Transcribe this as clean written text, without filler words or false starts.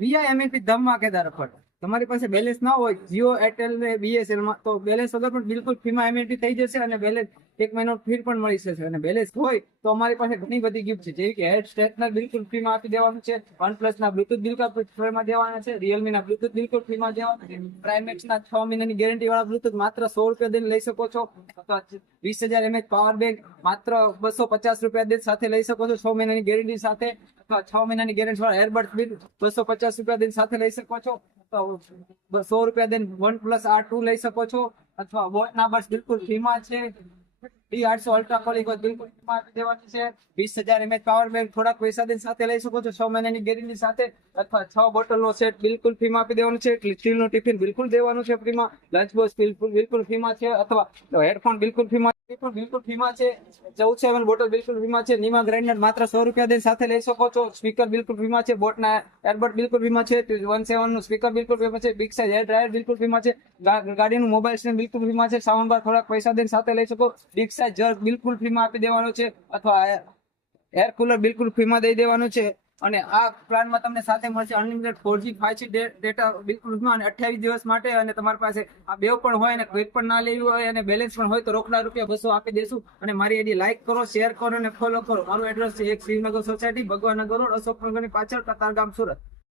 VIMAP ધમાકેદાર offer. તમારી પાસે બેલેન્સ ના હોય જીઓ એરટેલ ને BSNL માં તો બેલેન્સ વગર પણ બિલકુલ ફ્રીમાં એમએનટી થઈ જશે અને બેલેન્સ 1 મહિનો ફ્રી પણ મળી જશે. અને બેલેન્સ હોય તો અમારી પાસે ઘણી બધી ગિફ્ટ છે, જેવી કે હેડ સ્ટ્રેટનર બિલકુલ ફ્રીમાં આપી દેવાનું છે, OnePlus ના બ્લુટૂથ બિલકુલ ફ્રીમાં દેવાના છે, Realme ના બ્લુટૂથ બિલકુલ ફ્રીમાં દેવાના છે, પ્રાઇમેક્સ ના 6 મહિનાની ગેરંટી વાળા બ્લુટૂથ માત્ર 100 રૂપિયા દઈને લઈ શકો છો, અથવા 20,000 mAh પાવર બેંક માત્ર 250 રૂપિયા દઈને સાથે લઈ શકો છો 6 મહિનાની ગેરંટી સાથે, અથવા 6 મહિનાની ગેરંટી વાળા એરબડ બિલ 250 રૂપિયા દઈને સાથે લઈ શકો છો, તો 100 રૂપિયા દઈને OnePlus R2 લઈ શકો છો, અથવા બોટના બસ બિલકુલ ફ્રીમાં છે. D800 અલ્ટ્રા કોલિંગ બિલકુલ ફ્રીમાં આપી દેવાની છે. 20,000 mAh પાવર બેંક થોડાક પૈસા દઈને સાથે લઈ શકો છો 6 મહિનાની ગેરંટી સાથે, અથવા 6 બોટલનો સેટ બિલકુલ ફ્રીમાં આપી દેવાનું છે. સ્ટીલનું ટિફિન બિલકુલ દેવાનું છે ફ્રીમાં, લંચ બોક્સ બિલકુલ ફ્રીમાં છે, અથવા હેડફોન બિલકુલ ફ્રીમાં છે. 14 બોટલ બિલકુલ ફ્રીમાં છે. નીમા ગ્રાઇન્ડર માત્ર 100 રૂપિયા દઈને સાથે લઈ શકો છો. સ્પીકર બિલકુલ ફ્રીમાં છે. બોટના એરબડ બિલકુલ ફ્રીમાં છે. 17 નું સ્પીકર બિલકુલ ફ્રીમાં છે. બિગ સાઇઝ હેર ડ્રાયર બિલકુલ ફ્રીમાં છે. ગાડીનું મોબાઈલ સ્ટેન્ડ બિલકુલ ફ્રીમાં છે. સાઉન્ડ બાર થોડાક પૈસા દઈને સાથે લઈ શકો. બિગ સાઇઝ જગ બિલકુલ ફ્રીમાં આપી દેવાનો છે, અથવા એર કુલર બિલકુલ ફ્રીમાં દઈ દેવાનું છે. અને આ પ્લાનમાં તમને સાથે મળશે અનલિમિટેડ 4G 5G ડેટા બિલકુલ ફ્રીમાં, અને 28 દિવસ માટે. અને તમારી પાસે આ બેવ પણ હોય અને કોઈ પણ ના લેવી હોય અને બેલેન્સ પણ હોય તો રોકડા રૂપિયા 200 આપી દેશું. અને મારી આઈડી લાઈક કરો, શેર કરો અને ફોલો કરો. મારું એડ્રેસ છે 1 શ્રીનગર સોસાયટી, ભગવાનનગર રોડ, અશોકનગરની પાછળ, કતારગામ, સુરત.